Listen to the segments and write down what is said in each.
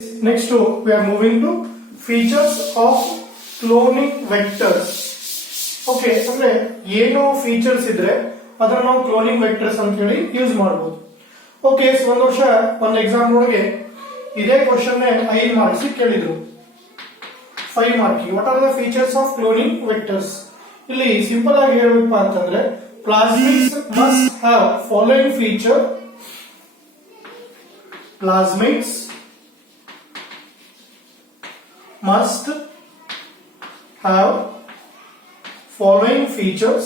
Next we are moving to features of cloning vectors. Okay, ಅಂದ್ರೆ ಏನೋ ಫೀಚರ್ಸ್ ಇದ್ರೆ ಅದನ್ನ ನಾವು ಕ್ಲೋನಿಂಗ್ ವೆಕ್ಟರ್ಸ್ ಅಂತ ಹೇಳಿ ಯೂಸ್ ಮಾಡಬಹುದು. ಓಕೆ, ಒಂದು ವರ್ಷ ಒಂದು ಎಕ್ಸಾಮ್ ಒಳಗೆ ಇದೇ ಕ್ವೆಶ್ಚನ್ 5 ಮಾರ್ಕ್ಸ್ ಕೇಳಿದ್ರು. 5 mark what are the features of cloning vectors. ಇಲ್ಲಿ ಸಿಂಪಲ್ ಆಗಿ ಹೇಳಬೇಕಪ್ಪ ಅಂತಂದ್ರೆ plasmids must have following feature. Plasmids must have following features.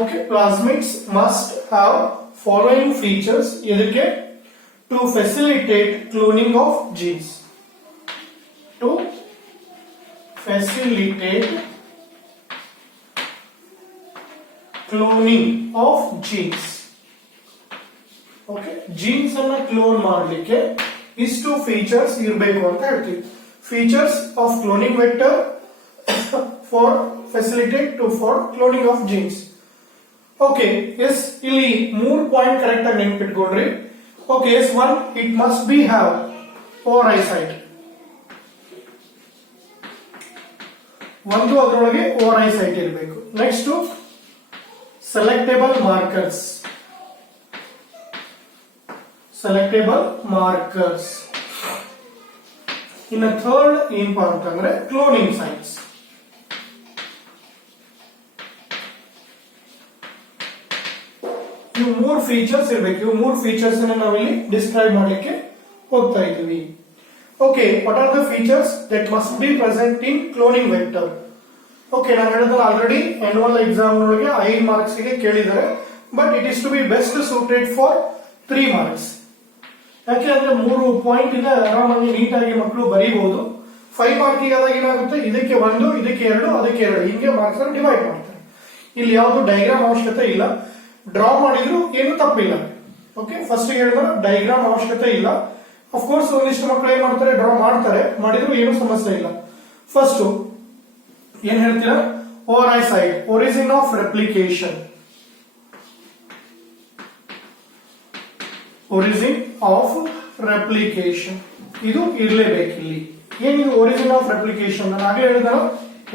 Okay, plasmids must have following features edike to facilitate cloning of genes. To facilitate cloning of genes. Okay, genes ಅನ್ನು clone ಮಾಡಲಿಕ್ಕೆ ಇಷ್ಟು features ಇರಬೇಕು ಅಂತ ಹೇಳ್ತೀವಿ. Features of cloning vector for facilitate to for cloning of genes. Okay, yes ಇಲ್ಲಿ 3 point correct ಆಗಿ ನೆನಪಿಟ್ಕೊಳ್ರಿ. Okay, yes 1 it must be have over I site. ಒಂದು ಅದರೊಳಗೆ ಓವರ್ ಐ ಸೈಟ್ ಇರಬೇಕು. Next selectable markers. Selectable markers. In a third ಏನಪ್ಪಾ ಅಂತಂದ್ರೆ cloning sites. ಇವು 3 ಫೀಚರ್ಸ್ ಇರಬೇಕು. ಇವು 3 ಫೀಚರ್ಸ್ ಅನ್ನು ನಾವಿಲ್ಲಿ ಡಿಸ್ಕ್ರೈಬ್ ಮಾಡಲಿಕ್ಕೆ ಹೋಗ್ತಾ ಇದ್ದೀವಿ. Okay, what are the features that must be present in cloning vector. Okay, ನಾನು ಹೇಳಿದ್ರೆ ಆಲ್ರೆಡಿ ಆನ್ಯುವಲ್ ಎಕ್ಸಾಮ್ ನೊಳಗೆ 5 ಮಾರ್ಕ್ಸ್ ಗೆ ಕೇಳಿದ್ದಾರೆ. But it is to be best suited for 3 marks. ಯಾಕೆ ಅಂದ್ರೆ 3 ಪಾಯಿಂಟ್ ಇದೆ, ಆರಾಮಾಗಿ ನೀಟಾಗಿ ಮಕ್ಕಳು ಬರೀಬಹುದು. 5 ಮಾರ್ಕಿಗೆ ಆದಾಗ ಏನಾಗುತ್ತೆ, ಇದಕ್ಕೆ 1, ಇದಕ್ಕೆ 2, ಅದಕ್ಕೆ 2 ಹಿಂಗೆ ಮಾರ್ಕ್ಸ್ ಅನ್ನು ಡಿವೈಡ್ ಮಾಡ್ತಾರೆ. ಇಲ್ಲಿ ಯಾವುದು ಡಯಾಗ್ರಾಮ್ ಅವಶ್ಯಕತೆ ಇಲ್ಲ, ಡ್ರಾ ಮಾಡಿದ್ರು ಏನು ತಪ್ಪಿಲ್ಲ. ಓಕೆ, ಫಸ್ಟ್ ಹೇಳಿದ್ರೆ ಡಯಾಗ್ರಾಮ್ ಅವಶ್ಯಕತೆ ಇಲ್ಲ. ಅಫ್ಕೋರ್ಸ್ ಒಂದಿಷ್ಟು ಮಕ್ಕಳು ಏನ್ ಮಾಡ್ತಾರೆ, ಡ್ರಾ ಮಾಡ್ತಾರೆ, ಮಾಡಿದ್ರು ಏನು ಸಮಸ್ಯೆ ಇಲ್ಲ. ಫಸ್ಟ್ ಏನ್ ಹೇಳ್ತೀರಾ, over I site, origin of replication. Origin of replication ಇದು ಇರಲೇಬೇಕು. ಇಲ್ಲಿ ಏನಿದು ಒರಿಜಿನ್ ಆಫ್ ರೆಪ್ಲಿಕೇಶನ್? ನಾನು ಆಗಲೇ ಹೇಳಿದ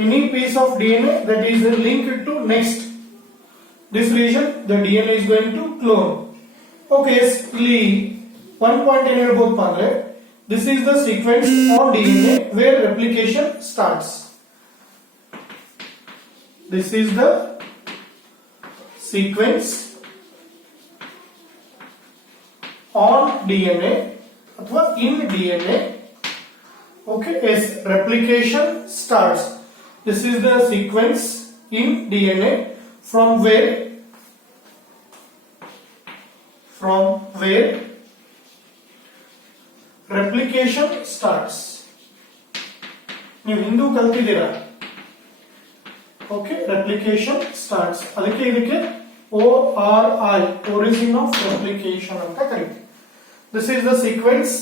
any piece of DNA that is linked to next this region the DNA is going to clone. Okay, ಇಲ್ಲಿ 1 ಪಾಯಿಂಟ್ ಏನ್ ಹೇಳ್ಬೋದಪ್ಪ ಅಂದ್ರೆ this is the sequence on DNA where replication starts. This is the sequence on DNA अथवा in DNA. Okay, as replication starts, this is the sequence in DNA from where replication starts. ನೀವು ಹಿಂದೂ ಕಲ್ತಿದ್ದೀರಾ. Okay, replication starts. ಅದಕ್ಕೆ ಇದಕ್ಕೆ ORI origin of replication ಅಂತ ಕರೀತೀವಿ. This is the sequence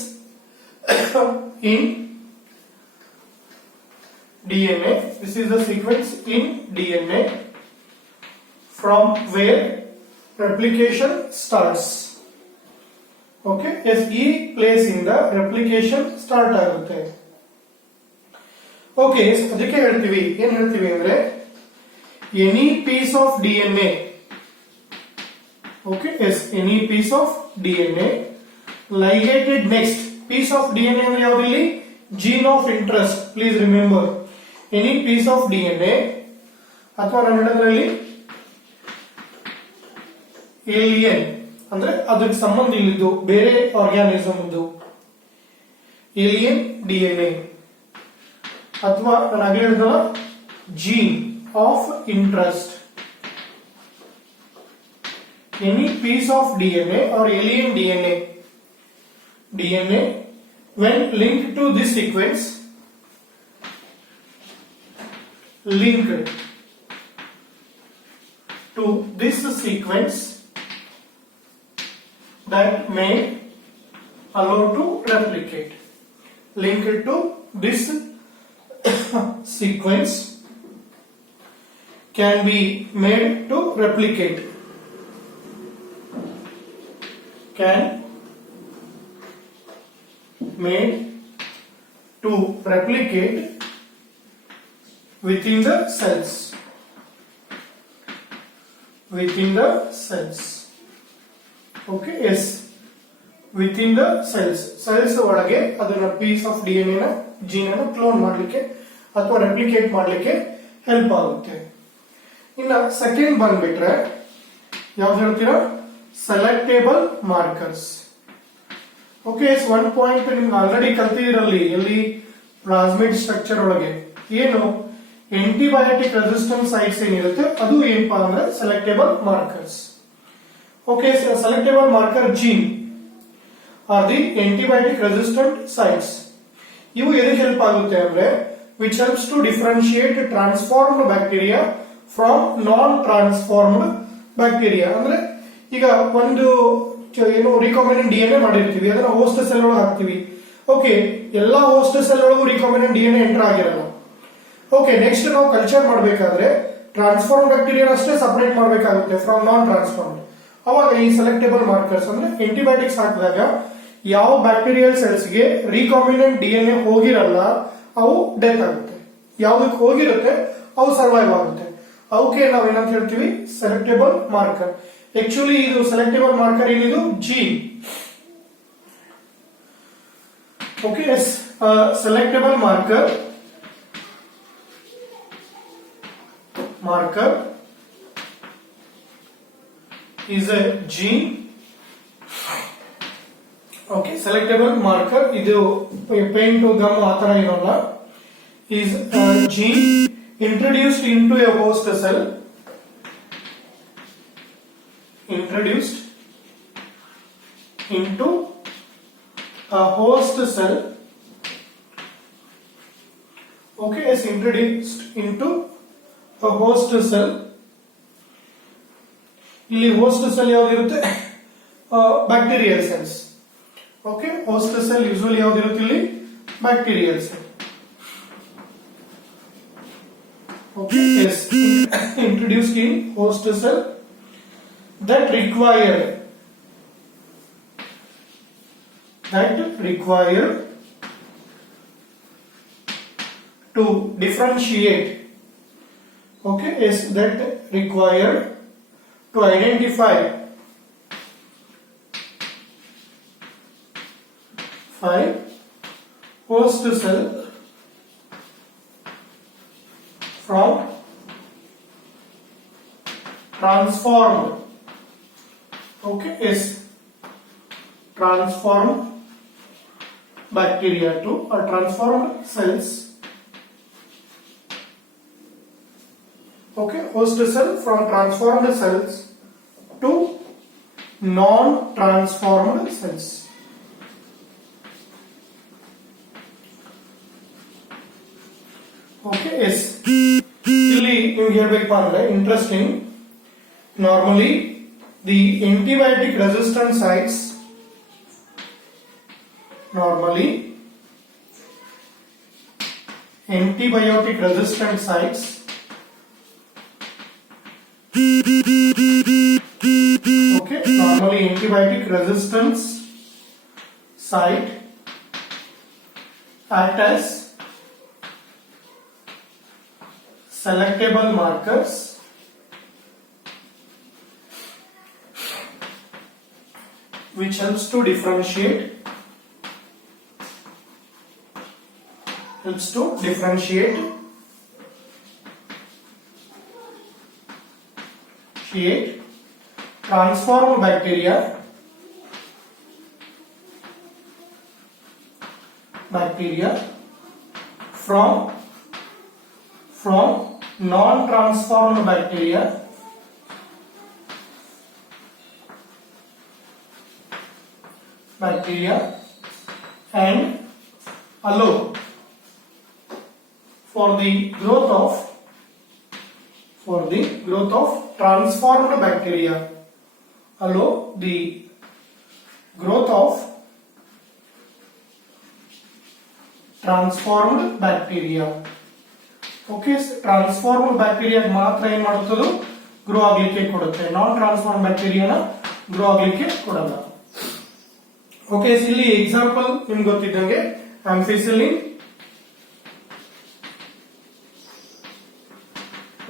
in DNA. This is the sequence in DNA from where replication starts. Okay, yes ಈ place ಇಂದ replication start ಆಗುತ್ತೆ. ಓಕೆ, ಅದಕ್ಕೆ ಹೇಳ್ತೀವಿ, ಏನ್ ಹೇಳ್ತೀವಿ ಅಂದ್ರೆ any piece of DNA. Okay, yes, any piece of DNA ligated next. Piece of DNA ಅಂದ್ರೆ ಯಾವುದು ಇಲ್ಲಿ? Gene of interest. Please remember, any piece of DNA ಅಥವಾ ನಾನು ಹೇಳೋದ್ರಲ್ಲಿ ಏಲಿಯನ್ ಅಂದ್ರೆ ಅದಕ್ಕೆ ಸಂಬಂಧ ಇಲ್ಲಿದ್ದು ಬೇರೆ ಆರ್ಗ್ಯಾನಿಸಮ್ ಇದು ಏಲಿಯನ್ DNA ಅಥವಾ ನಾನು ಆಗಲೇ ಹೇಳಿದ gene of interest. Any piece of DNA or alien DNA when linked to this sequence, that may allow to replicate. Linked to this sequence can be made to replicate. can made to replicate within the cells. Okay, yes, within the cells ಒಳಗೆ ಅದನ್ನ piece of DNA ನ ಜೀನ್ ಅನ್ನು clone ಮಾಡಲಿಕ್ಕೆ ಅಥವಾ ರೆಪ್ಲಿಕೇಟ್ ಮಾಡಲಿಕ್ಕೆ ಹೆಲ್ಪ್ ಆಗುತ್ತೆ. ಇನ್ನ ಸೆಕೆಂಡ್ ಬಂದ್ಬಿಟ್ರೆ ಯಾವ್ದು ಹೇಳ್ತೀರಾ, ಸೆಲೆಕ್ಟೇಬಲ್ ಮಾರ್ಕರ್ಸ್. ಓಕೆ, ಒನ್ ಪಾಯಿಂಟ್ ನಿಮ್ಗೆ ಆಲ್ರೆಡಿ ಕಲ್ತಿದಿರಲ್ಲಿ ಎಲ್ಲಿ ಪ್ಲಾಸ್ಮಿಡ್ ಸ್ಟ್ರಕ್ಚರ್ ಒಳಗೆ ಏನು ಆಂಟಿಬಯೋಟಿಕ್ ರೆಸಿಸ್ಟೆಂಟ್ ಸೈಟ್ಸ್ ಏನಿರುತ್ತೆ ಅದು ಏನಪ್ಪಾ ಅಂದ್ರೆ selectable markers. Okay, selectable marker gene are the antibiotic resistant sites. ಇವು ಎದಕ್ಕೆ ಹೆಲ್ಪ್ ಆಗುತ್ತೆ ಅಂದ್ರೆ which helps to differentiate transformed bacteria from non transformed bacteria. ಅಂದ್ರೆ ಈಗ ಒಂದು ಏನು ರಿಕಾಂಬಿನೆಂಟ್ ಡಿಎನ್ಎ ಮಾಡಿರ್ತೀವಿ, ಅದನ್ನ ಹೋಸ್ಟ್ ಸೆಲ್ ಒಳಗೆ ಹಾಕ್ತಿವಿ. ಓಕೆ, ಎಲ್ಲಾ ಹೋಸ್ಟ್ ಸೆಲ್ ಒಳಗೂ ರಿಕಾಂಬಿನೆಂಟ್ ಡಿಎನ್ಎ ಎಂಟರ್ ಆಗಿರಲ್ಲ. ಓಕೆ, ನೆಕ್ಸ್ಟ್ ನಾವು ಕಲ್ಚರ್ ಮಾಡಬೇಕಾದ್ರೆ ಟ್ರಾನ್ಸ್ಫಾರ್ಮ್ ಬ್ಯಾಕ್ಟೀರಿಯಾ ಅಷ್ಟೇ ಸಪರೇಟ್ ಮಾಡಬೇಕಾಗುತ್ತೆ ಫ್ರಮ್ ನಾನ್ ಟ್ರಾನ್ಸ್ಫಾರ್ಮ್. ಅವಾಗ ಈ ಸೆಲೆಕ್ಟೇಬಲ್ ಮಾರ್ಕರ್ಸ್ ಅಂದ್ರೆ ಆಂಟಿಬಯೋಟಿಕ್ಸ್ ಹಾಕಿದಾಗ ಯಾವ ಬ್ಯಾಕ್ಟೀರಿಯಲ್ ಸೆಲ್ಸ್ ಗೆ ರಿಕಾಂಬಿನೆಂಟ್ ಡಿಎನ್ಎ ಹೋಗಿರಲ್ಲ ಅವು ಡೆತ್ ಆಗುತ್ತೆ, ಯಾವ್ದಕ್ಕೆ ಹೋಗಿರುತ್ತೆ ಅವು ಸರ್ವೈವ್ ಆಗುತ್ತೆ. ಅವಕ್ಕೆ ನಾವೇನಂತ ಹೇಳ್ತೀವಿ, ಸೆಲೆಕ್ಟೇಬಲ್ ಮಾರ್ಕರ್. ಆಕ್ಚುಲಿ ಇದು ಸೆಲೆಕ್ಟೇಬಲ್ ಮಾರ್ಕರ್ ಏನಿದು gene. Okay, selectable marker is a gene. Okay, selectable marker ಇದು ಪೇಂಟ್ ಗಮ್ ಆತರ ಇರೋಲ್ಲ. is a gene introduced into a host cell. Introduced into a host cell. Okay, is introduced into a host cell. ಇಲ್ಲಿ host cell ಯಾವ್ದಿರುತ್ತೆ, bacterial cells. Okay, host cell usually ಯಾವ್ದಿರುತ್ತೆ ಇಲ್ಲಿ, bacterial cell. Okay, yes, introduced in host cell that required to differentiate. Okay, is that required to identify host cell from transformed. Okay, is transformed bacteria to or transformed cells. Okay, host cell from transformed cells to non-transformed cells. Okay, yes. ಇಲ್ಲಿ ನಿಮ್ಗೆ ಹೇಳ್ಬೇಕಪ್ಪ ಅಂದ್ರೆ interesting. Normally, the antibiotic resistant sites okay, normally antibiotic resistance site act as selectable markers which helps to differentiate transformed bacteria from non-transformed bacteria and allow for the growth of transformed bacteria. Allow the growth of transformed bacteria. Okay, transformed bacteria ಮಾತ್ರ ಏನು ಮಾಡುತ್ತದು, ಗ್ರೋ ಆಗಲಿಕ್ಕೆ ಕೊಡುತ್ತೆ. ನಾನ್ ಟ್ರಾನ್ಸ್ಫಾರ್ಮ್ ಬ್ಯಾಕ್ಟೀರಿಯಾನ ಗ್ರೋ ಆಗಲಿಕ್ಕೆ ಕೊಡಲ್ಲ. ಓಕೆ, ಇಲ್ಲಿ ಎಕ್ಸಾಂಪಲ್ ನಿಮ್ಗೆ ಗೊತ್ತಿದ್ದಂಗೆ ಆಂಫಿಸಿಲಿನ್,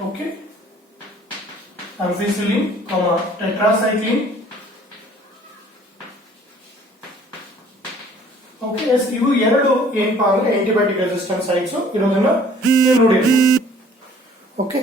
ಓಕೆ, ಆಂಫಿಸಿಲಿನ್, ಟೆಟ್ರಾಸೈಕ್ಲಿನ್. ಓಕೆ, ಎಸ್, ಇವು ಎರಡು ಏನಪ್ಪಾ ಅಂದ್ರೆ ಆಂಟಿಬಯೋಟಿಕ್ ರೆಸಿಸ್ಟೆನ್ಸ್ ಸೈಟ್ಸ್ ಇರೋದನ್ನ ನೀವು ನೋಡಿರ್ತೀವಿ. ಓಕೆ.